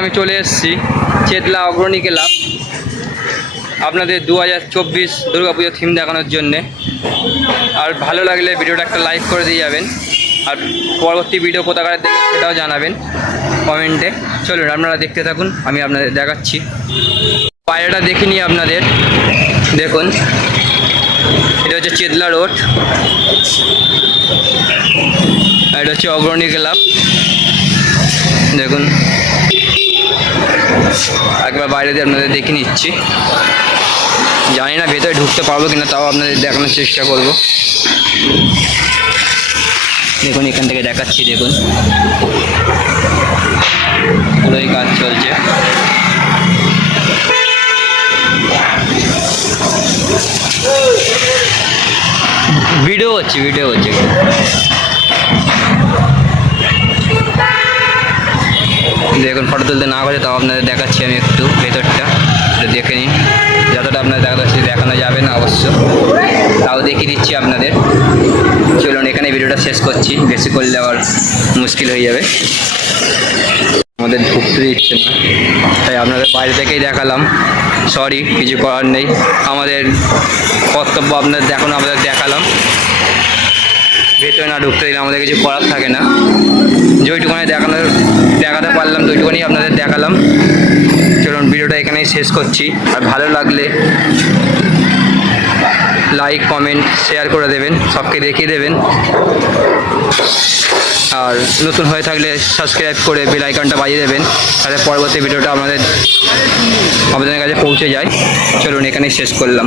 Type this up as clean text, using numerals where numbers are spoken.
আমি চলে এসেছি চেতলা অগ্রণী ক্লাব আপনাদের 2024 দুর্গাপুজো থিম দেখানোর জন্যে। আর ভালো লাগলে ভিডিওটা একটা লাইক করে দিয়ে যাবেন, আর পরবর্তী ভিডিও কোথাকার দেখবেন সেটাও জানাবেন কমেন্টে। চলুন আপনারা দেখতে থাকুন, আমি আপনাদের দেখাচ্ছি। বাইরেটা দেখে নিই আপনাদের। দেখুন, এটা হচ্ছে চেতলা রোড, এটা হচ্ছে অগ্রণী ক্লাব। দেখুন, একবার বাইরে দিয়ে আপনাদের দেখে নিচ্ছি। জানি না ভেতরে ঢুকতে পারবো কিনা, তাও আপনাদের দেখানোর চেষ্টা করব। দেখুন, এখান থেকে দেখাচ্ছি। দেখুন, পুরোই কাজ চলছে। ভিডিও হচ্ছে। দেখুন, ফটো তুলতে না পারে, তাও আপনাদের দেখাচ্ছি আমি একটু ভেতরটা। দেখে নিন, যতটা আপনাদের দেখানো যাবে না অবশ্য, তাও দেখিয়ে দিচ্ছি আপনাদের। চলুন, এখানে ভিডিওটা শেষ করছি, বেশি করলে আবার মুশকিল হয়ে যাবে। আমাদের ঢুকতে দিচ্ছে না, তাই আপনাদের বাইরে থেকেই দেখালাম। সরি, কিছু করার নেই, আমাদের কর্তব্য আপনাদের দেখানো, আমাদের দেখালাম। ভেতরে না ঢুকতে দিলে আমাদের কিছু করার থাকে না। যেইটুকুনি দেখাতে পারলাম ওইটুকুনি আপনাদের দেখালাম। চলুন, ভিডিওটা এখানেই শেষ করছি। আর ভালো লাগলে লাইক, কমেন্ট, শেয়ার করে দেবেন, সবকে দেখিয়ে দেবেন। আর নতুন হয়ে থাকলে সাবস্ক্রাইব করে বেল আইকনটা বাজিয়ে দেবেন, তাহলে পরবর্তী ভিডিওটা আপনাদের কাছে পৌঁছে যায়। চলুন, এখানেই শেষ করলাম।